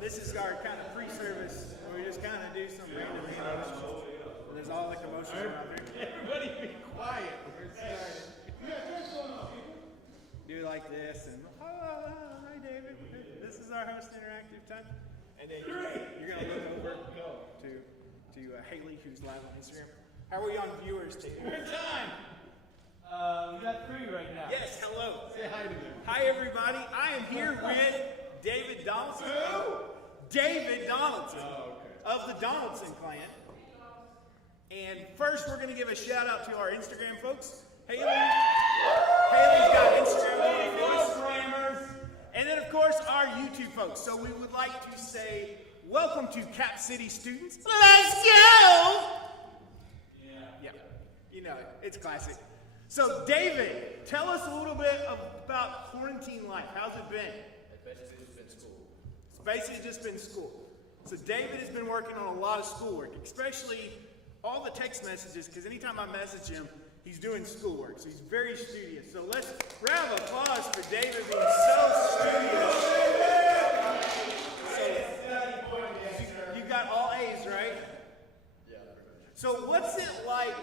This is our kind of pre-service where we just kind of do some random animations. And there's all the commotion around there. Everybody be quiet. We're starting. Do like this and hi David. This is our host interactive time. And then you're gonna look over to Haley, who's live on Instagram. How are we on viewers today? We're time. We got 3 right now. Yes, hello. Say hi to them. Hi everybody. I am here with David Donaldson. Who? David Donaldson of the Donaldson clan. And first we're going to give a shout out to our Instagram folks. Haley's got Instagram folks. And then of course our YouTube folks. So we would like to say welcome to CapCity students. Let's go! Yeah. You know it. It's classic. So David, tell us a little bit about quarantine life. How's it been? It's basically just been school. So David has been working on a lot of schoolwork, especially all the text messages, because anytime I message him, he's doing schoolwork. So he's very studious. So let's round of applause for David being so studious. So you got all A's, right? Yeah. So what's it like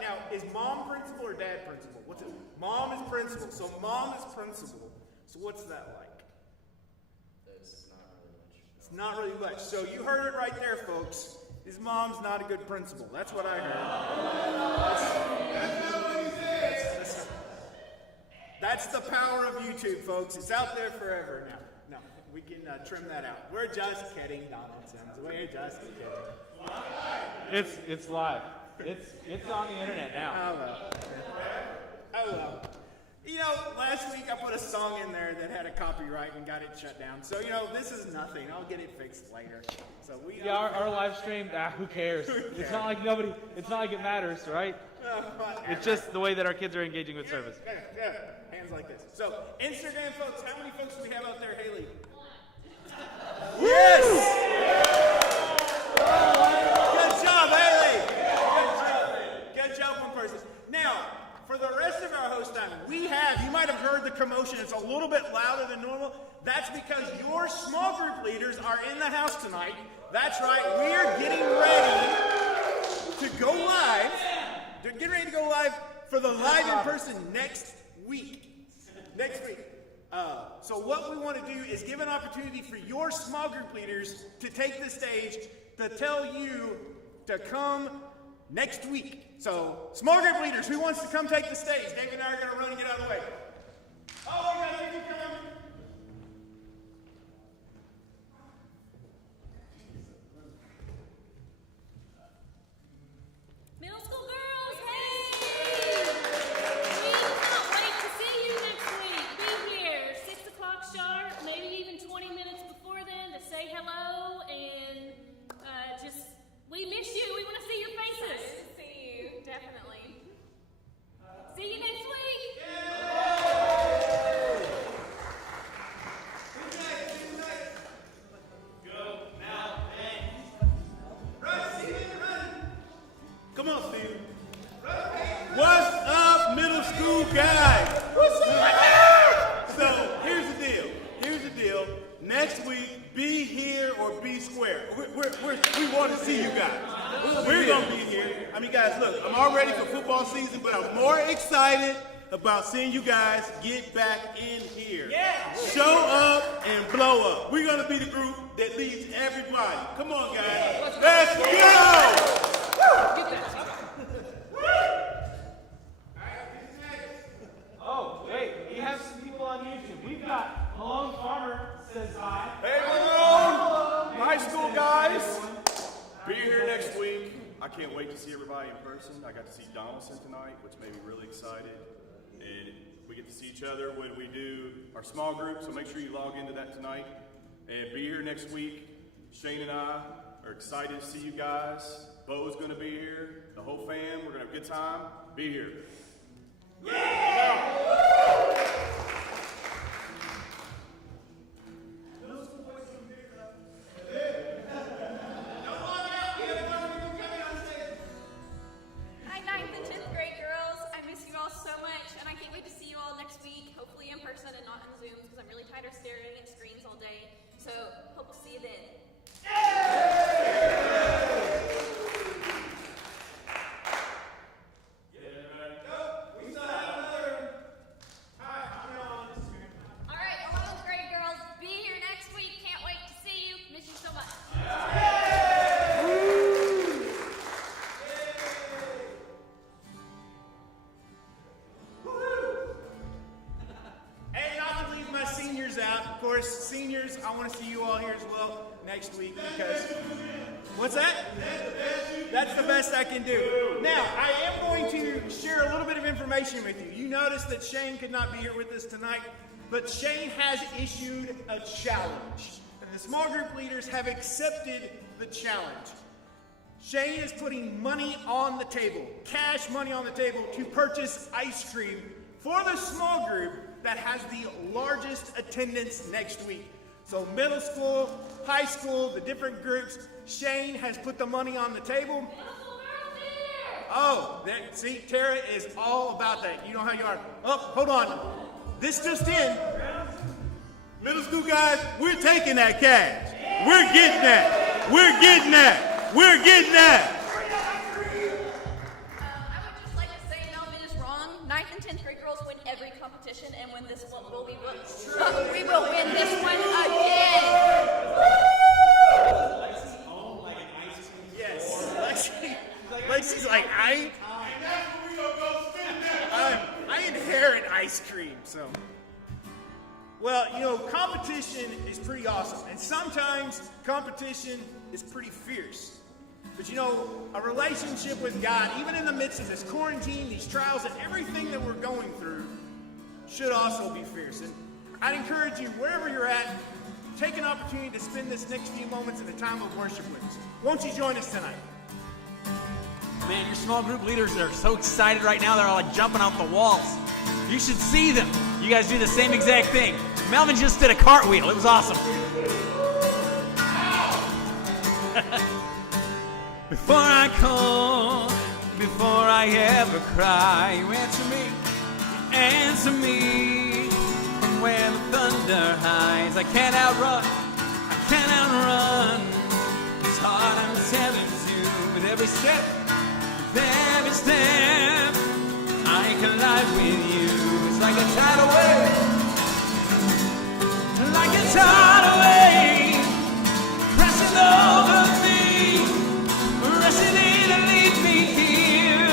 now? Is mom principal or dad principal? What's it? Mom is principal. So mom is principal. So what's that like? It's not really much. So you heard it right there, folks. His mom's not a good principal. That's what I heard. That's not what he says. That's the power of YouTube, folks. It's out there forever now. No, we can trim that out. We're just kidding, Donaldson. We're just kidding. It's live. It's on the internet now. Oh well. You know, last week I put a song in there that had a copyright and got it shut down. So, you know, this is nothing. I'll get it fixed later. So we our live stream, who cares? It's not like it matters, right? It's just the way that our kids are engaging with service. Yeah. Hands like this. So, Instagram folks, how many folks do we have out there, Haley? Yes! Good job, Haley! Good job, one person. Now, for the rest of our host time, you might have heard the commotion. It's a little bit louder than normal. That's because your small group leaders are in the house tonight. That's right. We are getting ready to go live. Get ready to go live for the live in person next week. So what we want to do is give an opportunity for your small group leaders to take the stage to tell you to come next week. So, small group leaders, who wants to come take the stage? David and I are going to run and get out of the way. Oh, we got to keep coming. Middle school girls, hey! We can't wait to see you next week. Be here, 6 o'clock sharp, maybe even 20 minutes before then to say hello and we miss you. We want to see your faces. Definitely. See you next week. Go now, run. Come on, Steve. What's up, middle school guys? What's up? So here's the deal. Next week, be here or be square. We want to see you guys. We're going to be here. I mean, guys, look, I'm all ready for football season, but I'm more excited about seeing you guys get back in here. Yeah. Show up and blow up. We're going to be the group that leads everybody. Come on, guys. Let's go! Oh, wait, we have some people on YouTube. We've got Malone Farmer says hi. Hey, Malone! High school guys! Be here next week. I can't wait to see everybody in person. I got to see Donaldson tonight, which made me really excited. And we get to see each other when we do our small group, so make sure you log into that tonight. And be here next week. Shane and I are excited to see you guys. Bo's going to be here. The whole fam. We're going to have a good time. Be here. Yeah! Hi, 9th and 10th grade girls. I miss you all so much, and I can't wait to see you all next week, hopefully in person and not on Zooms, because I'm really tired of staring at screens all day. So of course, seniors, I want to see you all here as well next week because, what's that? That's the best I can do. Now, I am going to share a little bit of information with you. You noticed that Shane could not be here with us tonight, but Shane has issued a challenge, and the small group leaders have accepted the challenge. Shane is putting money on the table, cash money on the table, to purchase ice cream for the small group that has the largest attendance next week. So middle school, high school, the different groups, Shane has put the money on the table. Oh, see, Tara is all about that. You know how you are. Oh, hold on. This just in. Middle school guys, we're taking that cash. We're getting that. We're getting that. We're getting that. I would just like to say Melvin is wrong. 9th and 10th grade girls win every competition, and win this one, we will win this one again. Yes. Lexi's like, I inherit ice cream, so. Well, you know, competition is pretty awesome, and sometimes competition is pretty fierce. But you know, a relationship with God, even in the midst of this quarantine, these trials, and everything that we're going through, should also be fierce. And I'd encourage you, wherever you're at, take an opportunity to spend this next few moments in a time of worship with us. Won't you join us tonight? Man, your small group leaders are so excited right now. They're all like jumping off the walls. You should see them. You guys do the same exact thing. Melvin just did a cartwheel. It was awesome. Before I call, before I ever cry, you answer me from where the thunder hides. I can't outrun this heart I'm telling you. With every step, I collide with you. It's like a tidal wave, like a tidal wave, crashing over me, rushing in to lead me here.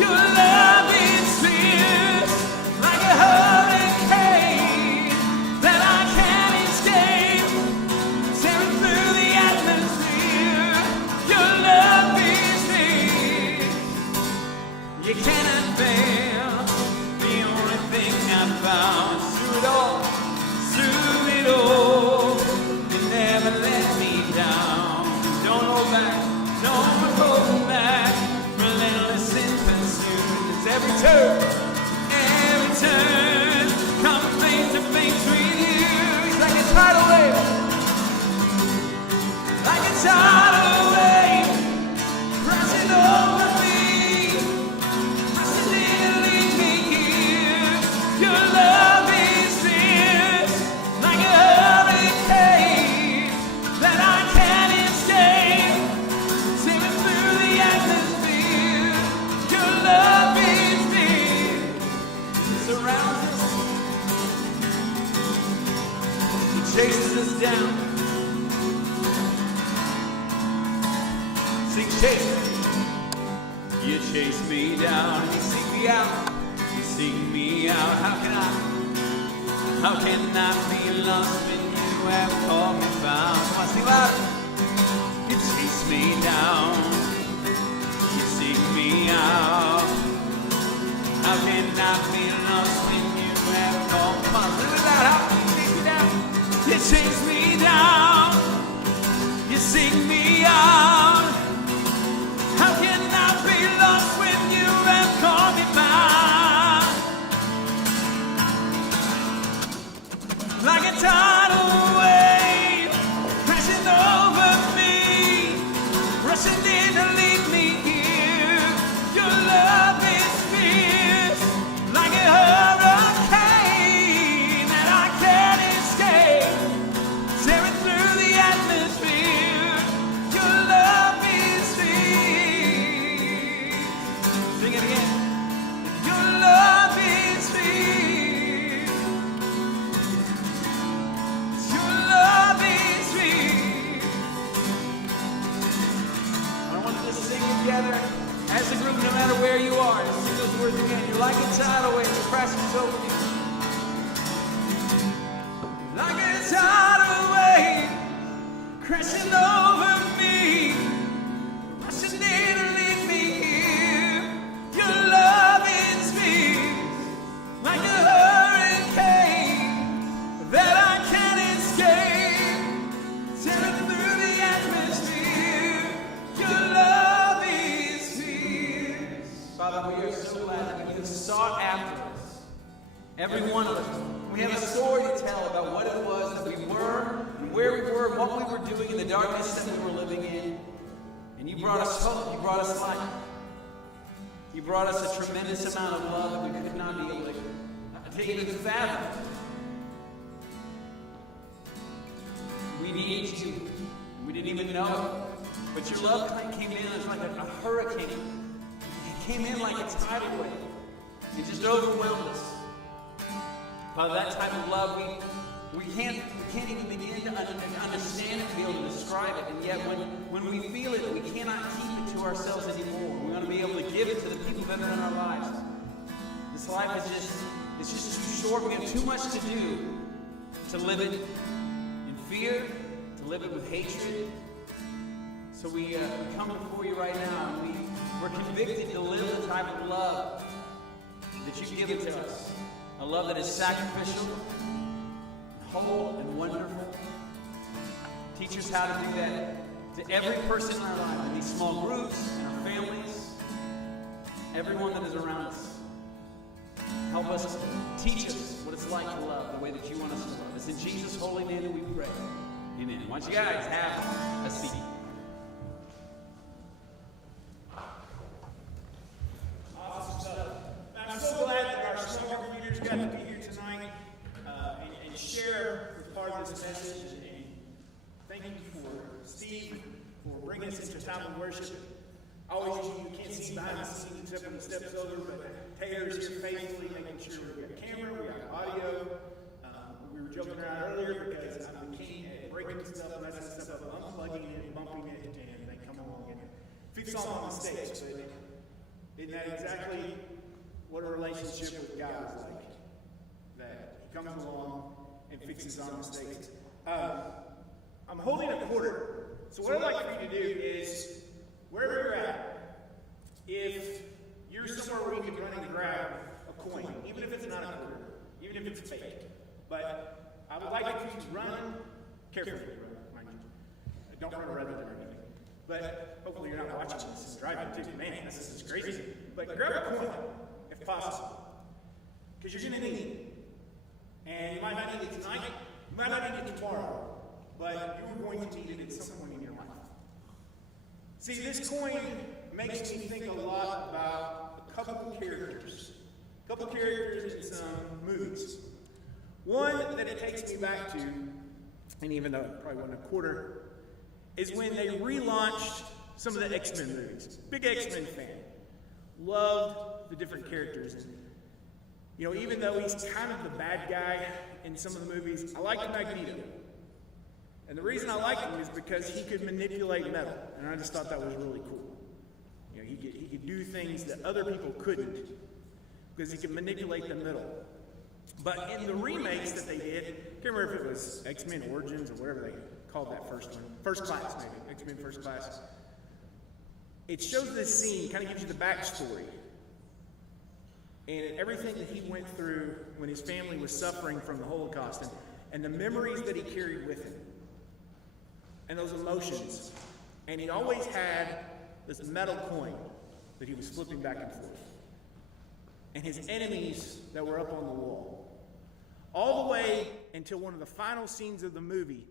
Your love is fierce, like a hurricane that I can't escape, tearing through the atmosphere. Your love is fierce. You cannot bear the only thing I found. Through it all, you never let me down. Don't hold back, don't hold back. Relentless in pursuit. 'Cause every turn, come face to face with you. It's like a tidal wave, like a tidal wave, crashing over me, rushing in to lead me here. Your love is fierce, like a hurricane that I can't escape, sailing through the atmosphere. Your love is fierce, it surrounds us, it chases us down. Sing, chase. You chase me down, you seek me out, you seek me out. How can I be lost when you have called me found? Come on, sing loud. You chase me down, you seek me out. How can I be lost when you have called me? Come on, really loud. How can you chase me down? You chase me down, you seek me out. How can I be lost when you have called me found? Like a tidal wave, crashing over me, rushing in to lead me here. Your love is fierce, like a hurricane that I can't escape, tearing through the atmosphere. Father, we are so glad that you have sought after us. Every one of us. We have a story to tell about what it was that we were, and where we were, and what we were doing in the darkness that we were living in. And you brought us hope. You brought us life. You brought us a tremendous amount of love that we could not be able to even fathom. We needed you. We didn't even know it. But your love came in as like a hurricane. It came in like a tidal wave. It just overwhelmed us. Father, that type of love, we can't even begin to understand it, to be able to describe it. And yet, when we feel it, we cannot keep it to ourselves anymore. We want to be able to give it to the people that are in our lives. This life is just too short. We have too much to do to live it in fear, to live it with hatred. So we come before you right now, and we're convicted to live the type of love that you've given to us. A love that is sacrificial, whole, and wonderful. Teach us how to do that to every person in our life, in these small groups, in our families, everyone that is around us. Help us, teach us what it's like to love the way that you want us to love. It's in Jesus' holy name that we pray. Amen. Why don't you guys have a seat? Awesome stuff. I'm so glad that our small group leaders got to be here tonight and share with part of this message. And thank you for Steve for bringing us into a time of worship. Always, you can't see behind the scenes except when he steps over, but Taylor's here faithfully making sure we've got camera, we got audio. We were joking around earlier because I'm the king at breaking stuff, messing stuff up, unplugging it, bumping it, and they come along and fix all my mistakes. But isn't that exactly what a relationship with God is like? That he comes along and fixes our mistakes. I'm holding a quarter. So what I'd like for you to do is, wherever you're at, if you're somewhere where you can run and grab a coin, even if it's not a quarter, even if it's fake, but I would like you to run carefully, mind you. Don't run a red light or anything. But hopefully you're not watching this and driving too. Man, this is crazy. But grab a coin, if possible. Because you're going to need it. And you might not need it tonight. You might not need it tomorrow. But you're going to need it at some point in your life. See, this coin makes me think a lot about a couple characters. A couple characters in some movies. One that it takes me back to, and even though it probably wasn't a quarter, is when they relaunched some of the X-Men movies. Big X-Men fan. Loved the different characters. And, you know, even though he's kind of the bad guy in some of the movies, I liked Magneto. And the reason I liked him is because he could manipulate metal. And I just thought that was really cool. You know, he could do things that other people couldn't because he could manipulate the metal. But in the remakes that they did, I can't remember if it was X-Men Origins or whatever they called that first one. First Class, maybe. X-Men First Class. It shows this scene, kind of gives you the backstory. And everything that he went through when his family was suffering from the Holocaust and the memories that he carried with him. And those emotions. And he always had this metal coin that he was flipping back and forth. And his enemies that were up on the wall. All the way until one of the final scenes of the movie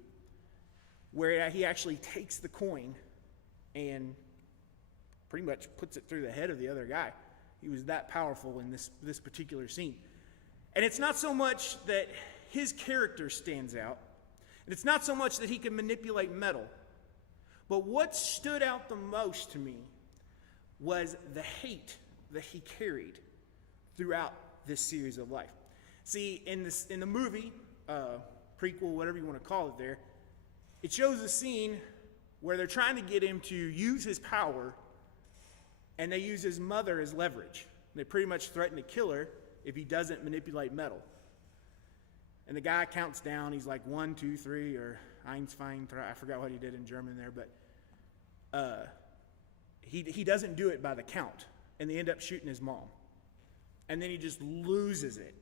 where he actually takes the coin and pretty much puts it through the head of the other guy. He was that powerful in this particular scene. And it's not so much that his character stands out, and it's not so much that he can manipulate metal, but what stood out the most to me was the hate that he carried throughout this series of life. See, in the movie, prequel, whatever you want to call it there, it shows a scene where they're trying to get him to use his power, and they use his mother as leverage. They pretty much threaten to kill her if he doesn't manipulate metal. And the guy counts down, he's like 1, 2, 3, or eins, fein, drei, I forgot what he did in German there, but he doesn't do it by the count, and they end up shooting his mom. And then he just loses it.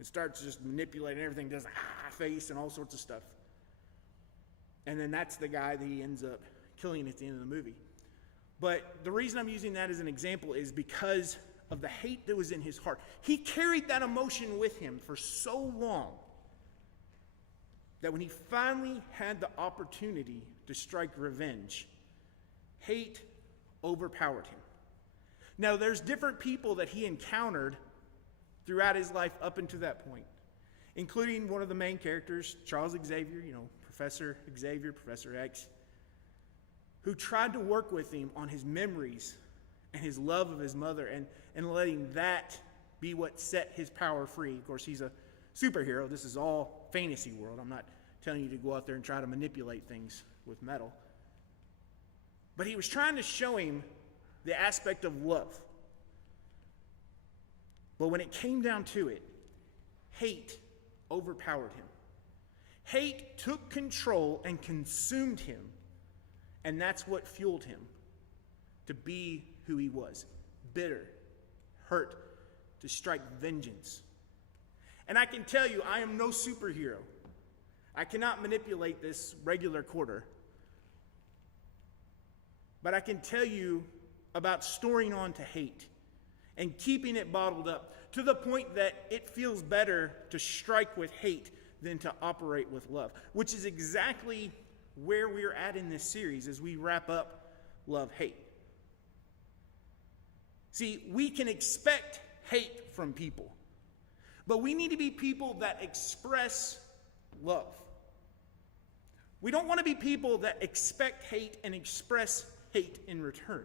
It starts just manipulating everything, does face and all sorts of stuff. And then that's the guy that he ends up killing at the end of the movie. But the reason I'm using that as an example is because of the hate that was in his heart. He carried that emotion with him for so long that when he finally had the opportunity to strike revenge, hate overpowered him. Now, there's different people that he encountered throughout his life up until that point, including one of the main characters, Charles Xavier, Professor Xavier, Professor X, who tried to work with him on his memories and his love of his mother and letting that be what set his power free. Of course, he's a superhero. This is all fantasy world. I'm not telling you to go out there and try to manipulate things with metal. But he was trying to show him the aspect of love. But when it came down to it, hate overpowered him. Hate took control and consumed him, and that's what fueled him to be who he was: bitter, hurt, to strike vengeance. And I can tell you, I am no superhero. I cannot manipulate this regular quarter. But I can tell you about storing on to hate and keeping it bottled up to the point that it feels better to strike with hate than to operate with love, which is exactly where we're at in this series as we wrap up Love-Hate. See, we can expect hate from people, but we need to be people that express love. We don't want to be people that expect hate and express hate in return.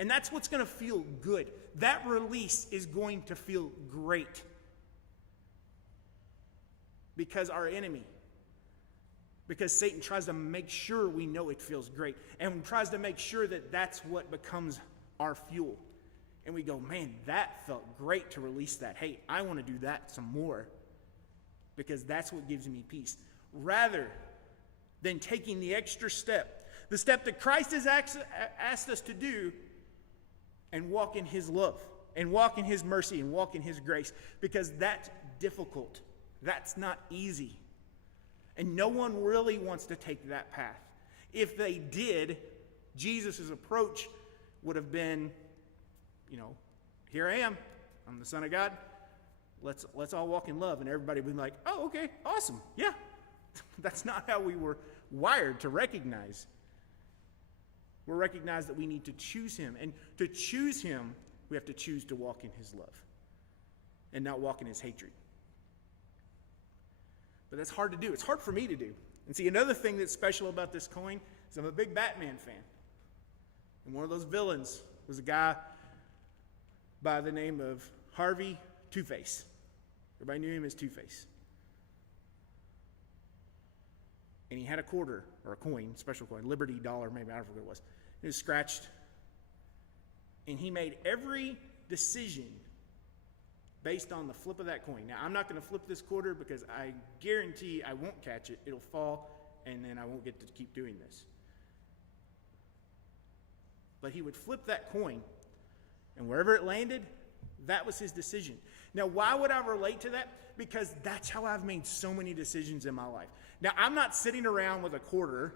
And that's what's going to feel good. That release is going to feel great. Because our enemy, because Satan tries to make sure we know it feels great, and tries to make sure that that's what becomes our fuel. And we go, man, that felt great to release that hate. I want to do that some more, because that's what gives me peace. Rather than taking the extra step, the step that Christ has asked us to do, and walk in his love, and walk in his mercy, and walk in his grace, because that's difficult. That's not easy. And no one really wants to take that path. If they did, Jesus' approach would have been, here I am. I'm the Son of God. Let's all walk in love. And everybody would be like, oh, okay, awesome. Yeah. That's not how we were wired to recognize. We'll recognize that we need to choose him. And to choose him, we have to choose to walk in his love and not walk in his hatred. But that's hard to do. It's hard for me to do. And see, another thing that's special about this coin is I'm a big Batman fan. And one of those villains was a guy by the name of Harvey Two-Face. Everybody knew him as Two-Face. And he had a quarter, or a coin, special coin, Liberty dollar, maybe, I don't know what it was. It was scratched. And he made every decision based on the flip of that coin. Now, I'm not going to flip this quarter because I guarantee I won't catch it. It'll fall, and then I won't get to keep doing this. But he would flip that coin, and wherever it landed, that was his decision. Now, why would I relate to that? Because that's how I've made so many decisions in my life. Now, I'm not sitting around with a quarter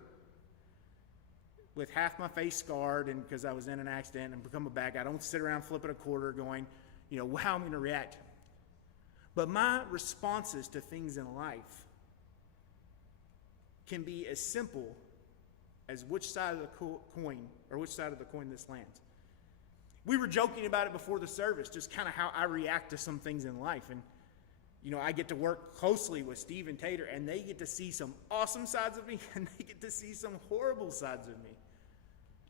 with half my face scarred and because I was in an accident and become a bad guy. I don't sit around flipping a quarter going, how I'm going to react. But my responses to things in life can be as simple as which side of the coin or which side of the coin this lands. We were joking about it before the service, just kind of how I react to some things in life. And, I get to work closely with Steve and Tater, and they get to see some awesome sides of me, and they get to see some horrible sides of me,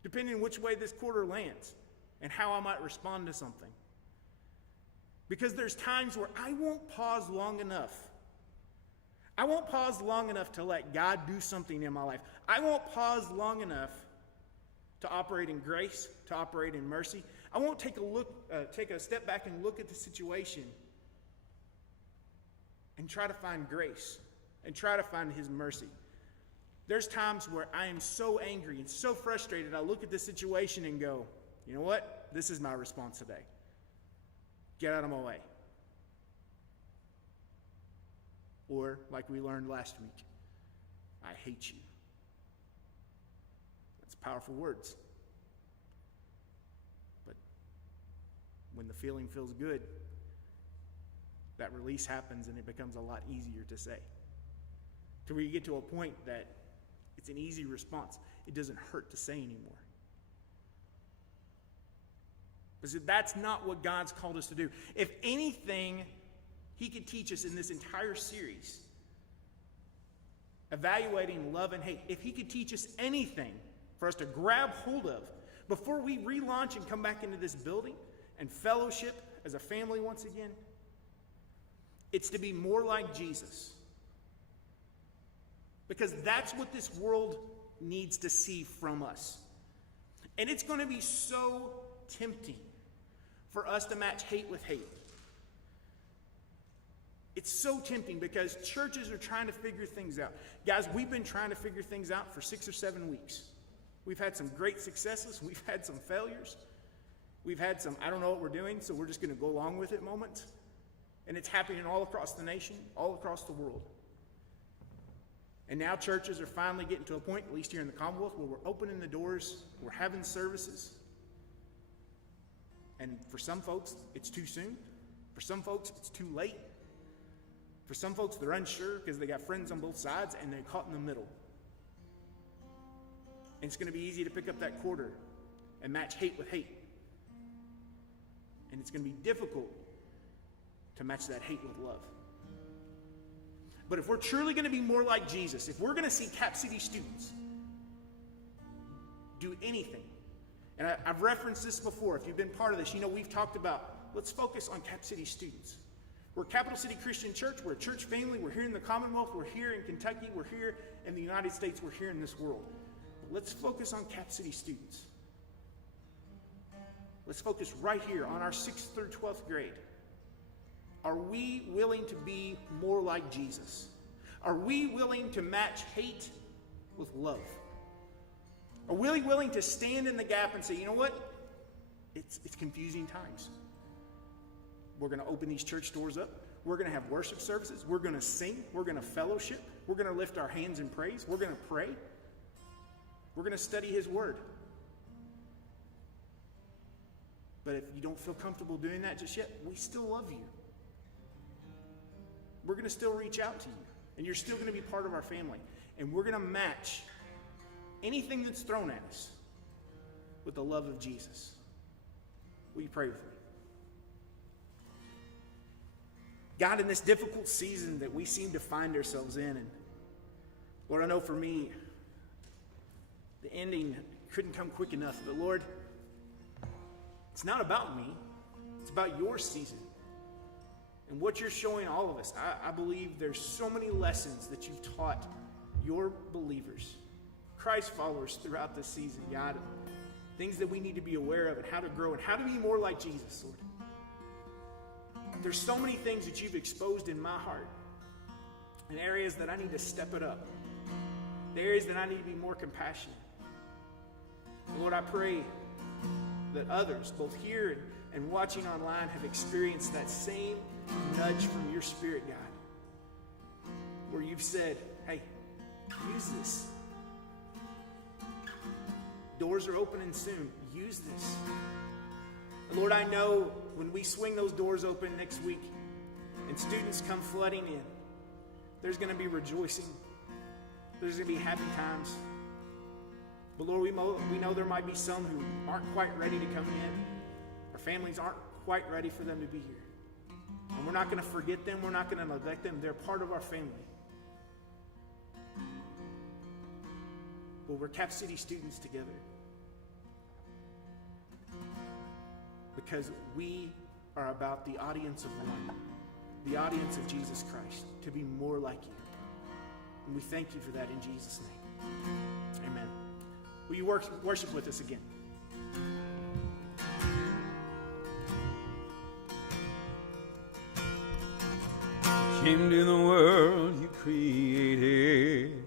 depending on which way this quarter lands and how I might respond to something. Because there's times where I won't pause long enough. I won't pause long enough to let God do something in my life. I won't pause long enough to operate in grace, to operate in mercy. I won't take a step back and look at the situation and try to find grace and try to find his mercy. There's times where I am so angry and so frustrated, I look at the situation and go, you know what? This is my response today. Get out of my way. Or, like we learned last week, I hate you. That's powerful words. But when the feeling feels good, that release happens and it becomes a lot easier to say. To where you get to a point that it's an easy response. It doesn't hurt to say anymore. Because that's not what God's called us to do. If anything, he could teach us in this entire series, evaluating love and hate, if he could teach us anything for us to grab hold of before we relaunch and come back into this building and fellowship as a family once again, it's to be more like Jesus. Because that's what this world needs to see from us. And it's going to be so tempting for us to match hate with hate. It's so tempting because churches are trying to figure things out. Guys, we've been trying to figure things out for 6 or 7 weeks. We've had some great successes. We've had some failures. We've had some, I don't know what we're doing, so we're just going to go along with it moments. And it's happening all across the nation, all across the world. And now churches are finally getting to a point, at least here in the Commonwealth, where we're opening the doors, we're having services. And for some folks, it's too soon. For some folks, it's too late. For some folks, they're unsure because they got friends on both sides and they're caught in the middle. And it's going to be easy to pick up that quarter and match hate with hate. And it's going to be difficult to match that hate with love. But if we're truly going to be more like Jesus, if we're going to see CapCity students do anything, and I've referenced this before, if you've been part of this, you know we've talked about, let's focus on CapCity students. We're Capital City Christian Church, we're a church family, we're here in the Commonwealth, we're here in Kentucky, we're here in the United States, we're here in this world. But let's focus on CapCity students. Let's focus right here on our 6th through 12th grade. Are we willing to be more like Jesus? Are we willing to match hate with love? Are we willing to stand in the gap and say, you know what? It's confusing times. We're going to open these church doors up. We're going to have worship services. We're going to sing. We're going to fellowship. We're going to lift our hands in praise. We're going to pray. We're going to study his word. But if you don't feel comfortable doing that just yet, we still love you. We're going to still reach out to you. And you're still going to be part of our family. And we're going to match anything that's thrown at us with the love of Jesus. Will you pray with me? God, in this difficult season that we seem to find ourselves in, and Lord, I know for me, the ending couldn't come quick enough, but Lord, it's not about me. It's about your season. And what you're showing all of us, I believe there's so many lessons that you've taught your believers, Christ followers throughout this season, God. Things that we need to be aware of and how to grow and how to be more like Jesus, Lord. There's so many things that you've exposed in my heart and areas that I need to step it up. The areas that I need to be more compassionate. And Lord, I pray that others, both here and watching online, have experienced that same nudge from your Spirit, God, where you've said, hey, use this. Doors are opening soon. Use this. And Lord, I know when we swing those doors open next week and students come flooding in, there's going to be rejoicing. There's going to be happy times. But Lord, we know there might be some who aren't quite ready to come in. Our families aren't quite ready for them to be here. And we're not going to forget them. We're not going to neglect them. They're part of our family. But we're CapCity students together. Because we are about the audience of one, the audience of Jesus Christ, to be more like you. And we thank you for that in Jesus' name. Amen. Will you worship with us again? Came to the world you created,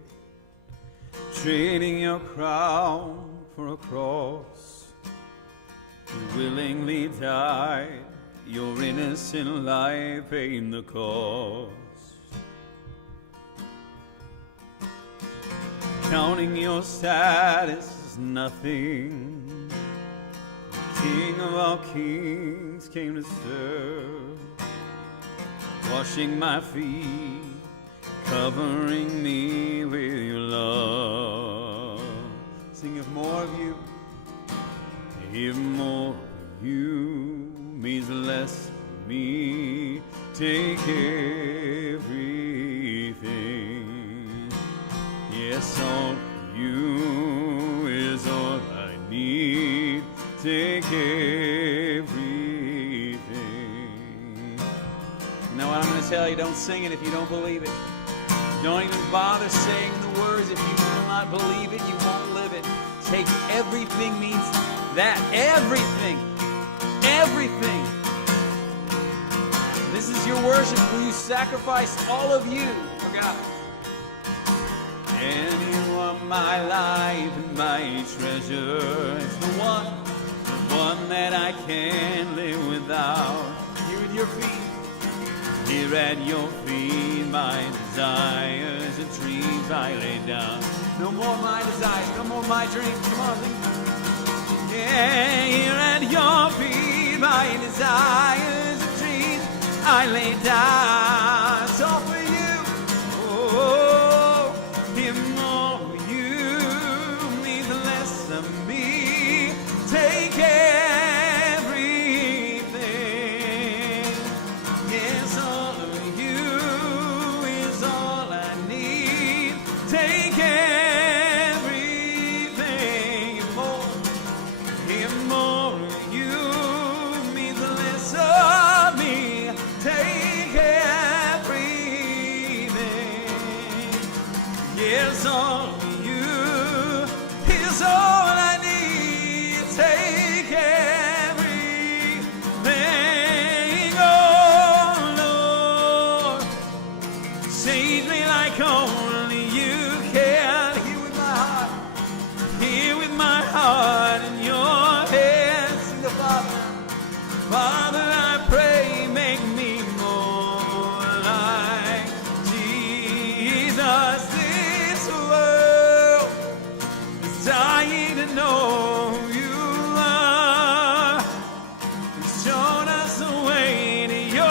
trading your crown for a cross. You willingly died, your innocent life paid the cost. Counting your status as nothing, King of all kings came to serve, washing my feet, covering me with your love. Sing if more of you, if more of you means less of me, take everything. Yes, all of you is all I need. Take everything. Now what I'm going to tell you, don't sing it if you don't believe it. Don't even bother saying the words if you will not believe it, you won't live it. Take everything means that. Everything. Everything. This is your worship. Will you sacrifice all of you for God? And you are my life and my treasure. It's the one that I can't live without. Here at your feet, here at your feet, my desires and dreams I lay down. No more my desires, no more my dreams. Come on, sing. Yeah, here at your feet, my desires and dreams I lay down. It's all for you. Oh, if more of you means less of me, take everything. Yes, all of you is all I need. Take everything. If more of you means less of me, take everything. Yes, all of you is all I need. Take everything. Oh Lord, save me like only you can. Here with my heart in your hands. Sing the Father. Father, I pray, make me more like Jesus. This world is dying to know who you are. You've shown us the way to your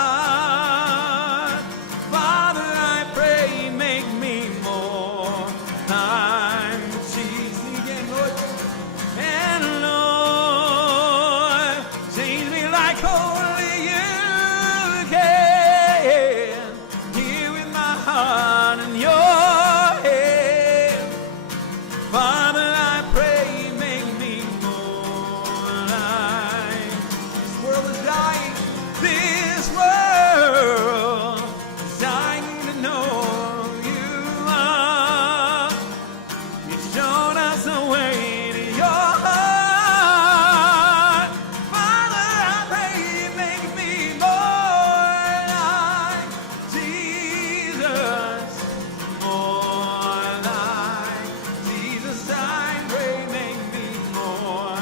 heart. Father, I pray, make me more like Jesus. Again, Lord. And Lord, change me like only you can. Here with my heart in your hand. Father, I pray, make me more like. This world is dying. This world is dying to know you are. You've shown us the way to your heart. Father, I pray, make me more like Jesus. More like Jesus. I pray, make me more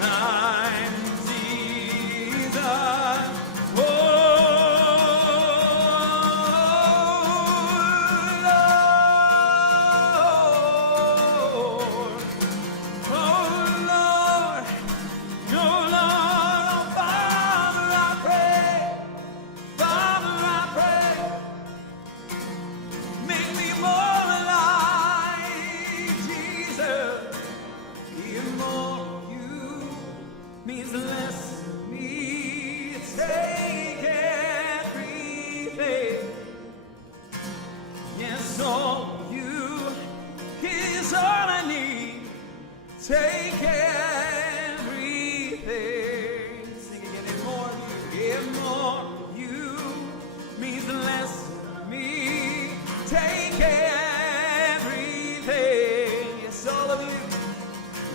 like Jesus. Oh, Lord. Oh Lord, oh Lord, Father, I pray, make me more like Jesus. If more of you means less of me, take everything. Yes, all of you is all I need. Take everything. Sing again. If more of you means less of me, take everything. Yes, all of you.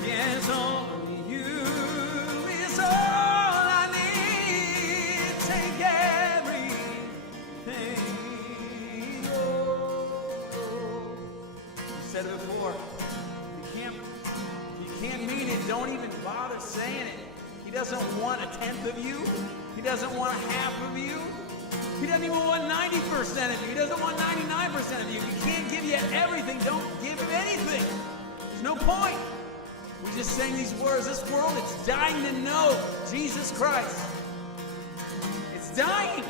Yes, all of you is all I need. Take everything. Oh. I've said it before. You can't mean it. Don't even bother saying it. He doesn't want a tenth of you. He doesn't want a half of you. He doesn't even want 90% of you. He doesn't want 99% of you. If he can't give you everything, don't give him anything. There's no point. We just sang these words. This world, it's dying to know Jesus Christ. It's dying.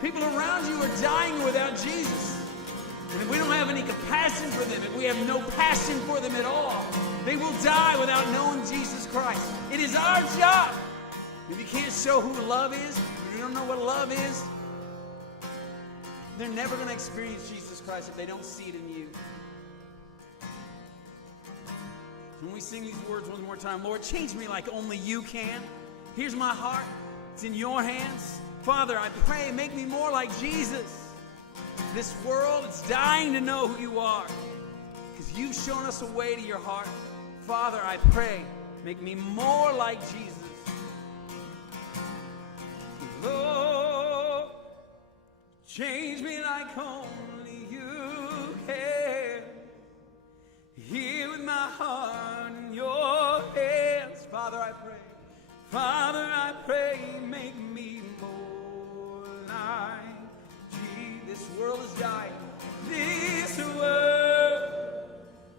People around you are dying without Jesus. And if we don't have any compassion for them, if we have no passion for them at all, they will die without knowing Jesus Christ. It is our job. If you can't show who love is, if you don't know what love is, they're never going to experience Jesus Christ if they don't see it in you. When we sing these words one more time, Lord, change me like only you can. Here's my heart. It's in your hands. Father, I pray, make me more like Jesus. This world, it's dying to know who you are because you've shown us a way to your heart. Father, I pray, make me more like Jesus. Lord, change me like only you can. Here with my heart in your hands. Father, I pray. Father, I pray, make me more like Jesus. This world is dying. This world,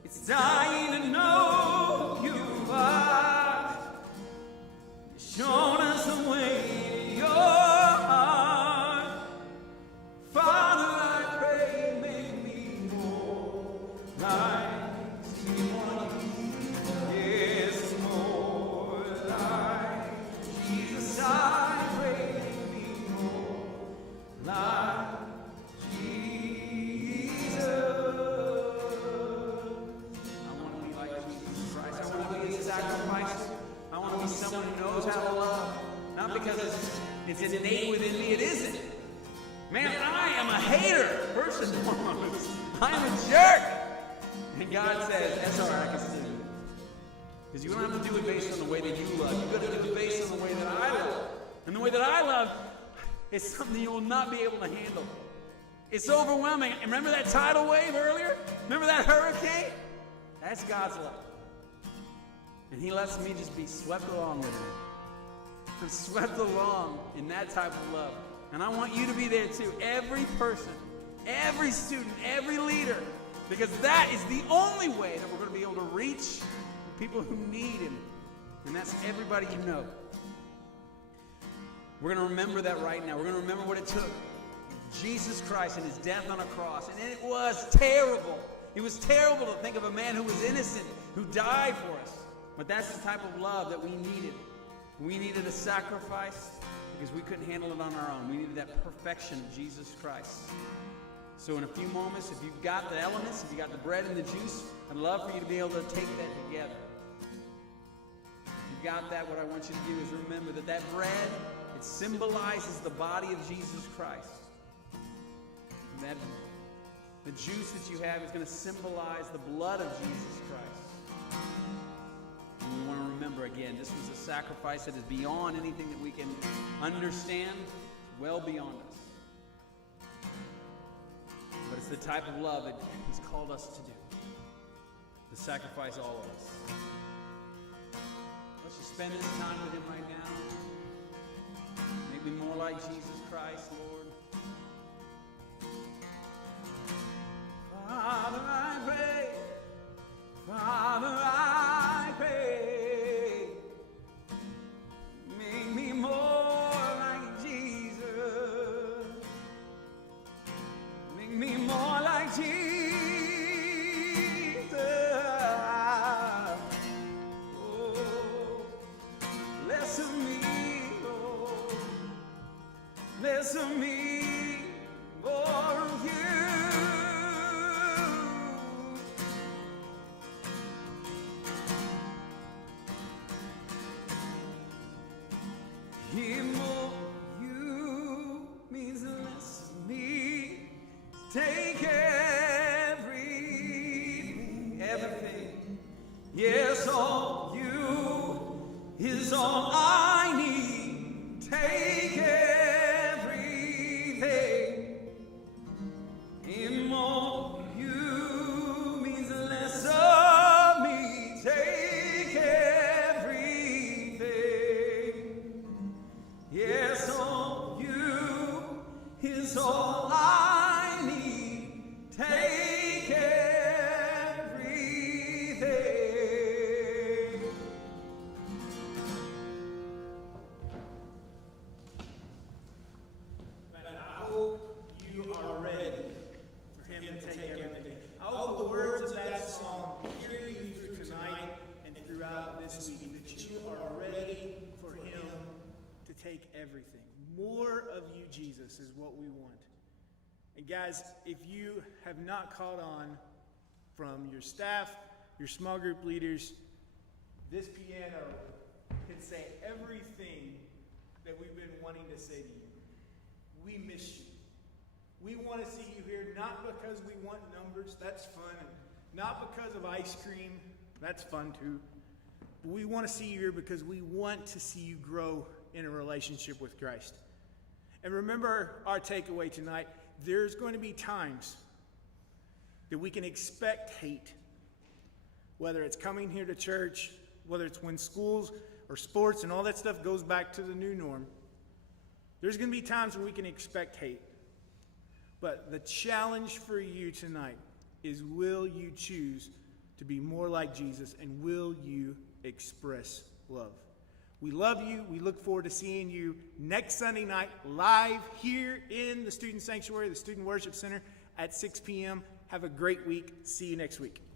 it's dying to know you are. You've shown us the way to your heart. Father, I pray, make me more like it's innate within me. It isn't. Man, I am a hater. First and foremost, I'm a jerk. And God says, that's all right, I can do it. Because you don't have to do it based on the way that you love. You've got to do it based on the way that I love. And the way that I love is something you will not be able to handle. It's overwhelming. Remember that tidal wave earlier? Remember that hurricane? That's God's love. And he lets me just be swept along with him. I'm swept along in that type of love. And I want you to be there too. Every person, every student, every leader. Because that is the only way that we're going to be able to reach the people who need him. And that's everybody you know. We're going to remember that right now. We're going to remember what it took. Jesus Christ and his death on a cross. And it was terrible. It was terrible to think of a man who was innocent, who died for us. But that's the type of love that we needed. We needed a sacrifice because we couldn't handle it on our own. We needed that perfection of Jesus Christ. So in a few moments, if you've got the elements, if you've got the bread and the juice, I'd love for you to be able to take that together. If you've got that, what I want you to do is remember that that bread, it symbolizes the body of Jesus Christ. And that the juice that you have is going to symbolize the blood of Jesus Christ. And we want to remember again, this was a sacrifice that is beyond anything that we can understand. It's well beyond us. But it's the type of love that he's called us to do. To sacrifice all of us. Let's just spend this time with him right now. Make me more like Jesus Christ, Lord. Father, I pray. Father, I pray. Make me more like Jesus. Make me more like Jesus. Oh, less of me, Lord. Less of me, more of you. More you means less of me. Take everything. Yes, all you is all I need. Take everything. And more you means less of me. Take everything. Yes, all you is all I need. Take everything. everything. More of you, Jesus, is what we want. And guys, if you have not caught on from your staff, your small group leaders, this piano can say everything that we've been wanting to say to you. We miss you. We want to see you here, not because we want numbers, that's fun, and not because of ice cream, that's fun too. But we want to see you here because we want to see you grow in a relationship with Christ. And remember our takeaway tonight, there's going to be times that we can expect hate. Whether it's coming here to church, whether it's when schools or sports and all that stuff goes back to the new norm. There's going to be times when we can expect hate. But the challenge for you tonight is, will you choose to be more like Jesus, and will you express love? We love you. We look forward to seeing you next Sunday night live here in the Student Sanctuary, the Student Worship Center at 6 p.m. Have a great week. See you next week.